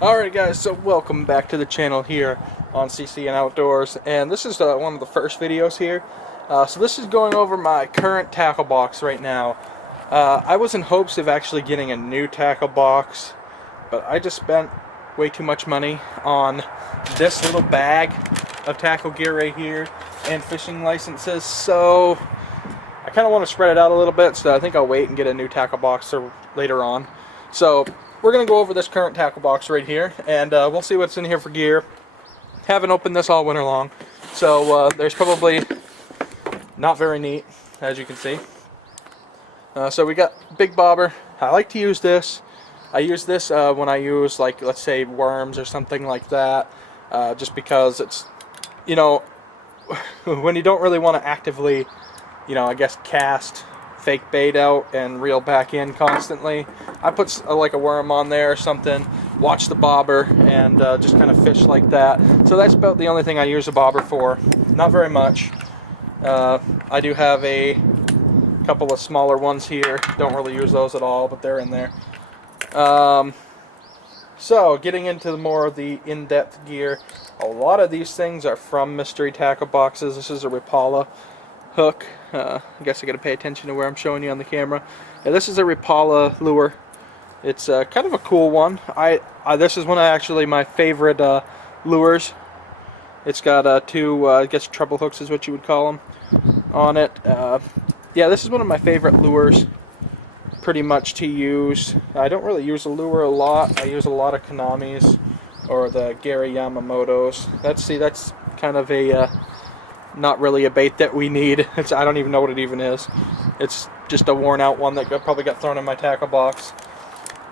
Alright guys, so welcome back to the channel here on CCN Outdoors, and this is one of the first videos here. So this is going over my current tackle box right now. I was in hopes of actually getting a new tackle box, but I just spent way too much money on this little bag of tackle gear right here and fishing licenses, so I kind of want to spread it out a little bit, so I think I'll wait and get a new tackle box later on. So we're going to go over this current tackle box right here, and we'll see what's in here for gear. Haven't opened this all winter long, so there's probably not very neat, as you can see. So we got big bobber. I like to use this. I use this when I use, like, let's say worms or something like that, just because it's, you know, when you don't really want to actively, you know, I guess cast fake bait out and reel back in constantly, I put like a worm on there or something, watch the bobber, and just kind of fish like that. So that's about the only thing I use a bobber for. Not very much. I do have a couple of smaller ones here. Don't really use those at all, but they're in there. So getting into more of the in-depth gear, a lot of these things are from mystery tackle boxes. This is a Rapala hook. I guess I gotta pay attention to where I'm showing you on the camera. Yeah, this is a Rapala lure. It's kind of a cool one. This is one of actually my favorite lures. It's got two, I guess treble hooks is what you would call them, on it. Yeah, this is one of my favorite lures, pretty much to use. I don't really use a lure a lot. I use a lot of Konami's or the Gary Yamamoto's. That's kind of a not really a bait that we need. I don't even know what it even is. It's just a worn out one that probably got thrown in my tackle box.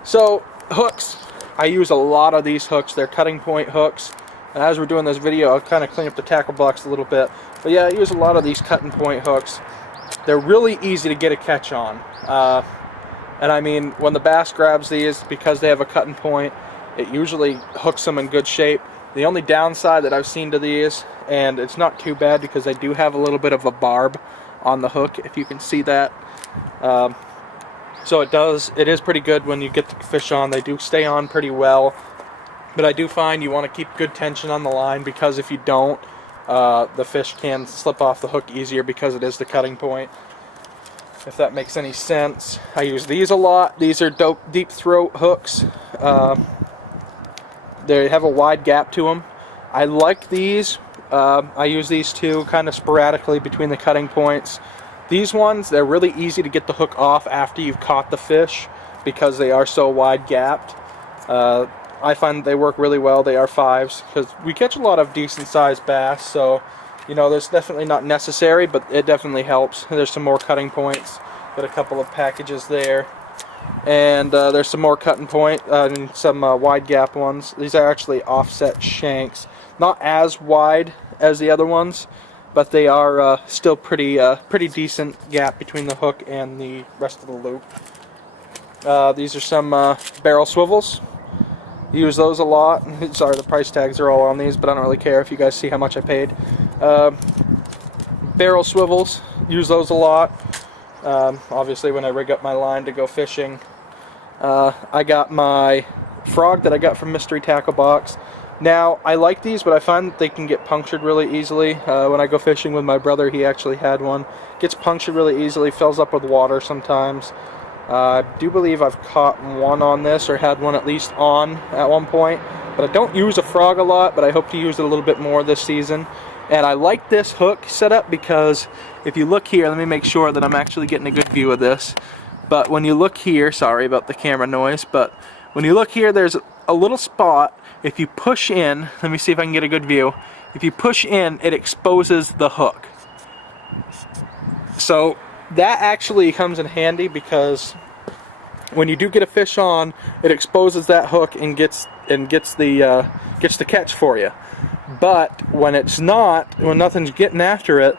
So hooks, I use a lot of these hooks. They're cutting point hooks, and as we're doing this video I'll kind of clean up the tackle box a little bit, but yeah, I use a lot of these cutting point hooks. They're really easy to get a catch on, and I mean, when the bass grabs these, because they have a cutting point, it usually hooks them in good shape. The only downside that I've seen to these, and it's not too bad because they do have a little bit of a barb on the hook, if you can see that. So it is pretty good when you get the fish on. They do stay on pretty well, but I do find you want to keep good tension on the line, because if you don't, the fish can slip off the hook easier because it is the cutting point, if that makes any sense. I use these a lot. These are deep throat hooks. They have a wide gap to them. I like these. I use these too, kind of sporadically between the cutting points. These ones, they're really easy to get the hook off after you've caught the fish because they are so wide gapped. I find they work really well. They are 5s because we catch a lot of decent sized bass, so you know, there's definitely not necessary, but it definitely helps. There's some more cutting points. Got a couple of packages there. And there's some more cutting point and some wide gap ones. These are actually offset shanks, not as wide as the other ones, but they are still pretty decent gap between the hook and the rest of the loop. These are some barrel swivels. Use those a lot. Sorry, the price tags are all on these, but I don't really care if you guys see how much I paid. Barrel swivels, use those a lot. Obviously when I rig up my line to go fishing. I got my frog that I got from Mystery Tackle Box. Now, I like these, but I find that they can get punctured really easily. When I go fishing with my brother, he actually had one. Gets punctured really easily, fills up with water sometimes. I do believe I've caught one on this, or had one at least on at one point. But I don't use a frog a lot, but I hope to use it a little bit more this season. And I like this hook setup because if you look here, let me make sure that I'm actually getting a good view of this. But when you look here, sorry about the camera noise, but when you look here, there's a little spot. If you push in, let me see if I can get a good view. If you push in, it exposes the hook. So that actually comes in handy because when you do get a fish on, it exposes that hook and gets the catch for you. But when it's not, when nothing's getting after it,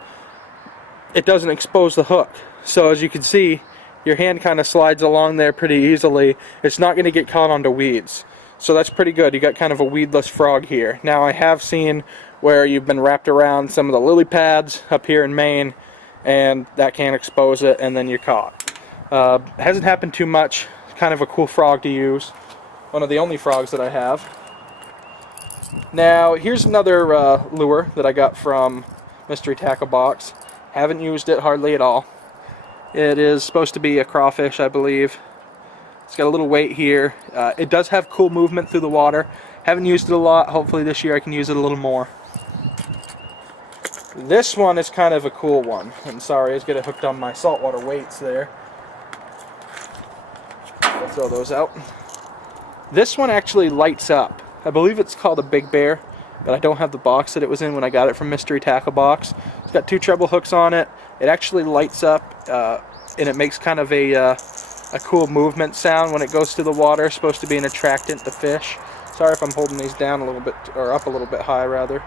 it doesn't expose the hook. So as you can see, your hand kind of slides along there pretty easily. It's not going to get caught onto weeds. So that's pretty good. You got kind of a weedless frog here. Now I have seen where you've been wrapped around some of the lily pads up here in Maine, and that can expose it, and then you're caught. Hasn't happened too much. It's kind of a cool frog to use. One of the only frogs that I have. Now, here's another lure that I got from Mystery Tacklebox. Haven't used it hardly at all. It is supposed to be a crawfish, I believe. It's got a little weight here. It does have cool movement through the water. Haven't used it a lot. Hopefully this year I can use it a little more. This one is kind of a cool one. I'm sorry, I was getting hooked on my saltwater weights there. I'll throw those out. This one actually lights up. I believe it's called a Big Bear, but I don't have the box that it was in when I got it from Mystery Tacklebox. It's got 2 treble hooks on it. It actually lights up, and it makes kind of a cool movement sound when it goes to the water. It's supposed to be an attractant to fish. Sorry if I'm holding these down a little bit, or up a little bit high rather.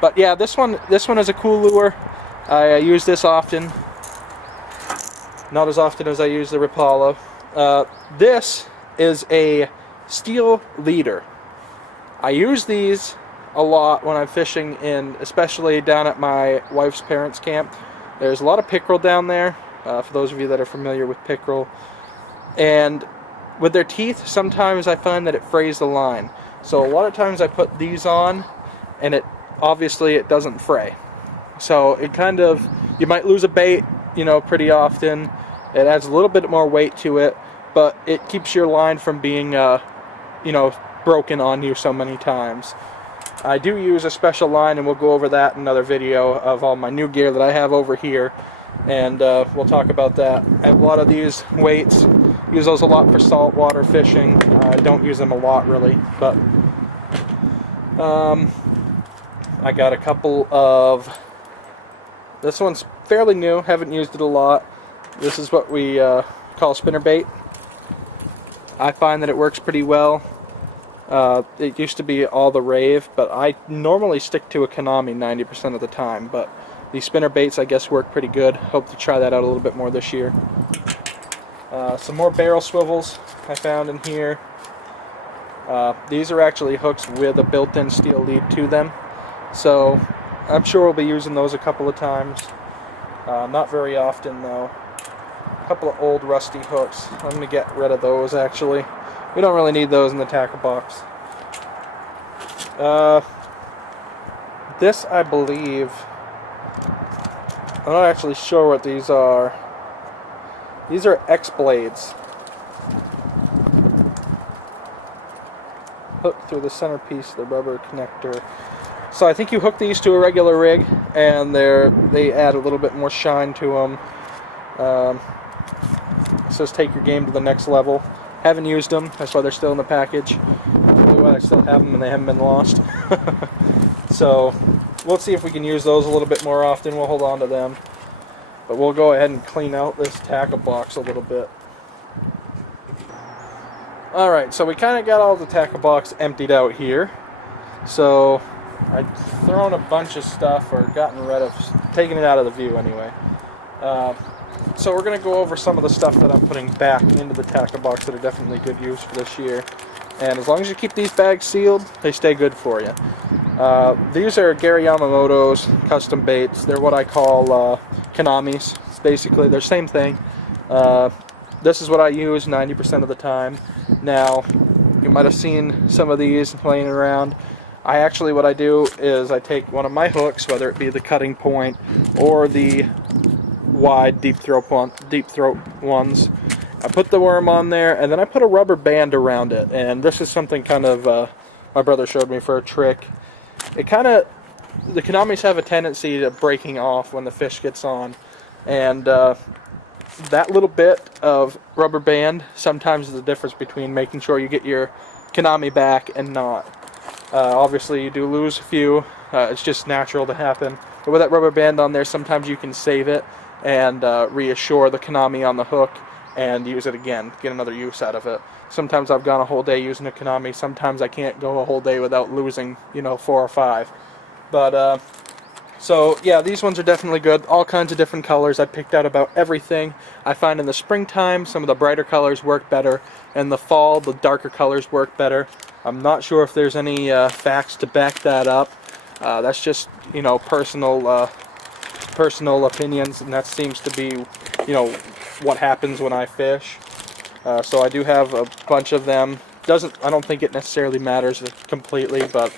But yeah, this one is a cool lure. I use this often. Not as often as I use the Rapala. This is a steel leader. I use these a lot when I'm fishing, especially down at my wife's parents' camp. There's a lot of pickerel down there, for those of you that are familiar with pickerel. And with their teeth, sometimes I find that it frays the line. So a lot of times I put these on, and obviously it doesn't fray. So it kind of, you might lose a bait, pretty often. It adds a little bit more weight to it, but it keeps your line from being, broken on you so many times. I do use a special line, and we'll go over that in another video of all my new gear that I have over here, and we'll talk about that. I have a lot of these weights. Use those a lot for saltwater fishing. I don't use them a lot really, but I got a couple of, this one's fairly new, haven't used it a lot. This is what we call spinnerbait. I find that it works pretty well. It used to be all the rave, but I normally stick to a Konami 90% of the time, but these spinnerbaits I guess work pretty good. Hope to try that out a little bit more this year. Some more barrel swivels I found in here. These are actually hooks with a built-in steel lead to them, so I'm sure we'll be using those a couple of times. Not very often though. A couple of old rusty hooks. I'm going to get rid of those actually. We don't really need those in the tackle box. This, I believe, I'm not actually sure what these are. These are X blades. Hooked through the centerpiece of the rubber connector. So I think you hook these to a regular rig, and they add a little bit more shine to them. It says take your game to the next level. Haven't used them, that's why they're still in the package. That's really why I still have them and they haven't been lost. So we'll see if we can use those a little bit more often. We'll hold on to them. But we'll go ahead and clean out this tackle box a little bit. Alright, so we kind of got all the tackle box emptied out here. So I'd thrown a bunch of stuff, or taken it out of the view anyway. So we're going to go over some of the stuff that I'm putting back into the tackle box that are definitely good use for this year. And as long as you keep these bags sealed, they stay good for you. These are Gary Yamamoto's custom baits. They're what I call Konamis. Basically, they're the same thing. This is what I use 90% of the time. Now, you might have seen some of these laying around. What I do is I take one of my hooks, whether it be the cutting point or the wide deep throat ones. I put the worm on there, and then I put a rubber band around it. And this is something kind of my brother showed me for a trick. The Konamis have a tendency to breaking off when the fish gets on, and that little bit of rubber band sometimes is the difference between making sure you get your Konami back and not. Obviously you do lose a few, it's just natural to happen, but with that rubber band on there, sometimes you can save it and reassure the Konami on the hook and use it again, get another use out of it. Sometimes I've gone a whole day using a Konami, sometimes I can't go a whole day without losing, 4 or 5. But so yeah, these ones are definitely good. All kinds of different colors. I picked out about everything. I find in the springtime some of the brighter colors work better. In the fall, the darker colors work better. I'm not sure if there's any facts to back that up. That's just personal opinions, and that seems to be what happens when I fish. So I do have a bunch of them. I don't think it necessarily matters completely, but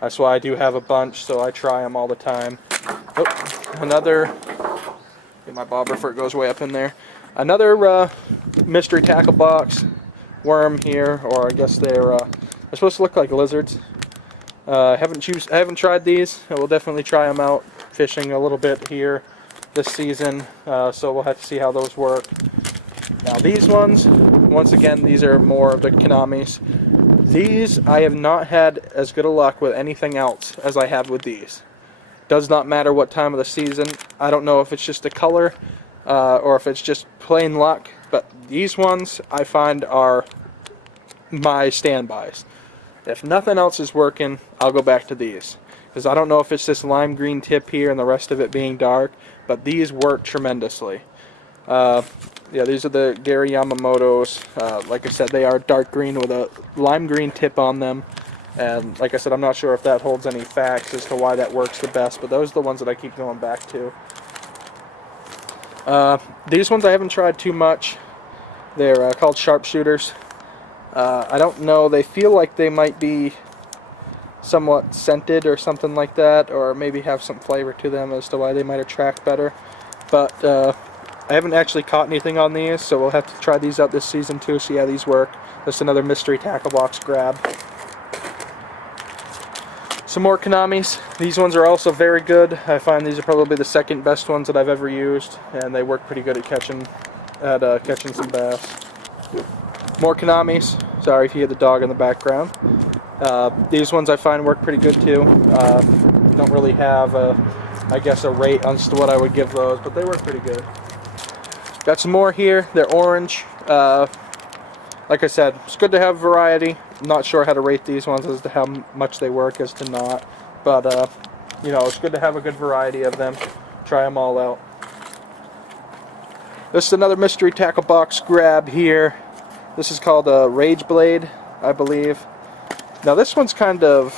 that's why I do have a bunch, so I try them all the time. Oh, another, get my bobber before it goes way up in there. Another mystery tackle box worm here, or I guess they're supposed to look like lizards. I haven't tried these. I will definitely try them out fishing a little bit here this season, so we'll have to see how those work. Now these ones, once again, these are more of the Konamis. These, I have not had as good a luck with anything else as I have with these. Does not matter what time of the season. I don't know if it's just the color or if it's just plain luck, but these ones I find are my standbys. If nothing else is working, I'll go back to these. Because I don't know if it's this lime green tip here and the rest of it being dark, but these work tremendously. Yeah, these are the Gary Yamamoto's. Like I said, they are dark green with a lime green tip on them. And like I said, I'm not sure if that holds any facts as to why that works the best, but those are the ones that I keep going back to. These ones I haven't tried too much. They're called sharpshooters. I don't know, they feel like they might be somewhat scented or something like that, or maybe have some flavor to them as to why they might attract better. But I haven't actually caught anything on these, so we'll have to try these out this season too, see how these work. Just another mystery tackle box grab. Some more Konamis. These ones are also very good. I find these are probably the second best ones that I've ever used, and they work pretty good at catching some bass. More Konamis. Sorry if you hear the dog in the background. These ones I find work pretty good too. Don't really have I guess a rate as to what I would give those, but they work pretty good. Got some more here. They're orange. Like I said, it's good to have variety. I'm not sure how to rate these ones as to how much they work as to not, but you know, it's good to have a good variety of them. Try them all out. This is another mystery tackle box grab here. This is called a Rage Blade, I believe. Now this one's kind of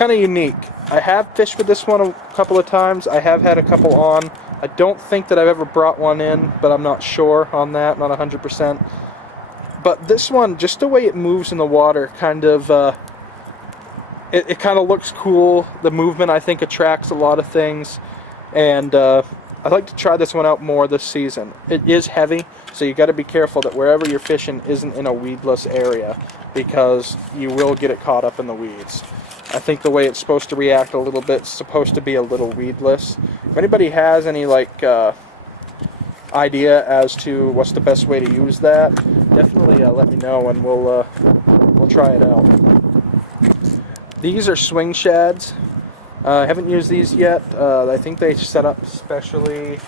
unique. I have fished with this one a couple of times. I have had a couple on. I don't think that I've ever brought one in, but I'm not sure on that, not 100%. But this one, just the way it moves in the water, kind of, it kind of looks cool. The movement, I think, attracts a lot of things. And I'd like to try this one out more this season. It is heavy, so you got to be careful that wherever you're fishing isn't in a weedless area, because you will get it caught up in the weeds. I think the way it's supposed to react a little bit is supposed to be a little weedless. If anybody has any idea as to what's the best way to use that, definitely let me know and we'll try it out. These are swing shads. I haven't used these yet. I think they set up specially.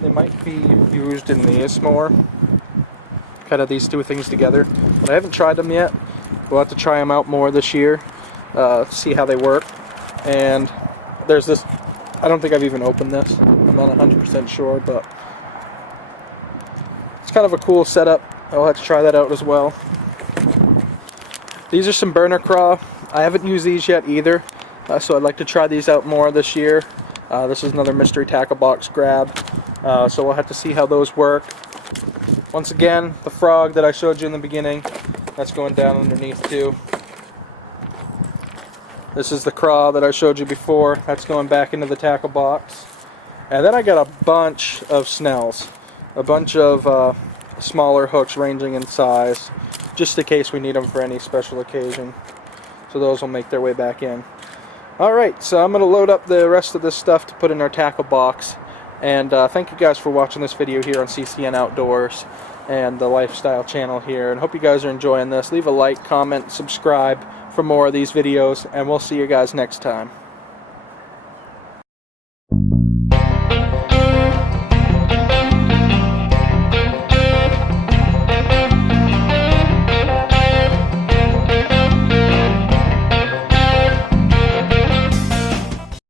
They might be used in these more. Kind of these two things together. But I haven't tried them yet. We'll have to try them out more this year. See how they work. And there's this. I don't think I've even opened this. I'm not 100% sure, but it's kind of a cool setup. I'll have to try that out as well. These are some burner craw. I haven't used these yet either. So I'd like to try these out more this year. This is another mystery tackle box grab. So we'll have to see how those work. Once again, the frog that I showed you in the beginning, that's going down underneath too. This is the craw that I showed you before. That's going back into the tackle box. And then I got a bunch of snells. A bunch of smaller hooks ranging in size, just in case we need them for any special occasion. So those will make their way back in. Alright, so I'm going to load up the rest of this stuff to put in our tackle box. And thank you guys for watching this video here on CCN Outdoors and the Lifestyle channel here. And hope you guys are enjoying this. Leave a like, comment, subscribe for more of these videos, and we'll see you guys next time.